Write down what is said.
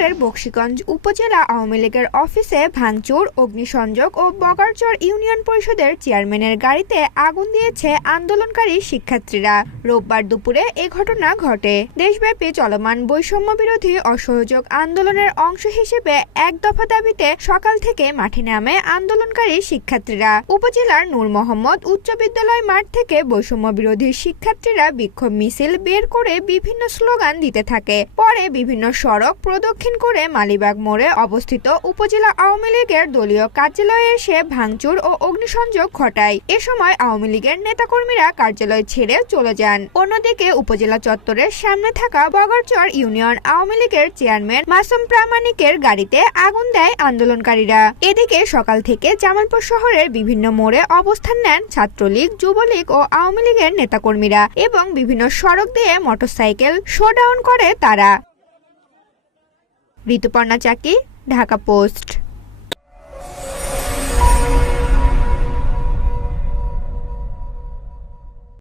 জামালপুরের বকশীগঞ্জ উপজেলা আওয়ামী লীগের অফিসে ভাঙচুর, অগ্নিসংযোগ ও বগারচর ইউনিয়ন পরিষদের চেয়ারম্যানের গাড়িতে আগুন দিয়েছে আন্দোলনকারী শিক্ষার্থীরা। রোববার দুপুরে এ ঘটনা ঘটে। দেশব্যাপী চলমান বৈষম্য বিরোধী অসহযোগ আন্দোলনের অংশ হিসেবে এক দফা দাবিতে সকাল থেকে মাঠে নামে আন্দোলনকারী শিক্ষার্থীরা। উপজেলার নূর মোহাম্মদ উচ্চ বিদ্যালয় মাঠ থেকে বৈষম্য বিরোধী শিক্ষার্থীরা বিক্ষোভ মিছিল বের করে বিভিন্ন স্লোগান দিতে থাকে। পরে বিভিন্ন সড়ক প্রদক্ষিণ করে মালিবাগ মোড়ে অবস্থিত উপজেলা আওয়ামী লীগের দলীয় কার্যালয়ে এসে ভাঙচুর ও অগ্নিসংযোগ ঘটায়। এ সময় আওয়ামী লীগের নেতাকর্মীরা কার্যালয় ছেড়ে চলে যান। অন্যদিকে উপজেলা চত্বরের সামনে থাকা বগারচর ইউনিয়ন আওয়ামী লীগের চেয়ারম্যান মাসুম প্রামাণিকের গাড়িতে আগুন দেয় আন্দোলনকারীরা। এদিকে সকাল থেকে জামালপুর শহরের বিভিন্ন মোড়ে অবস্থান নেন ছাত্রলীগ, যুবলীগ ও আওয়ামী লীগের নেতাকর্মীরা এবং বিভিন্ন সড়ক দিয়ে মোটরসাইকেল শোডাউন করে তারা। ঋতুপর্ণা চাকি, ঢাকা পোস্ট।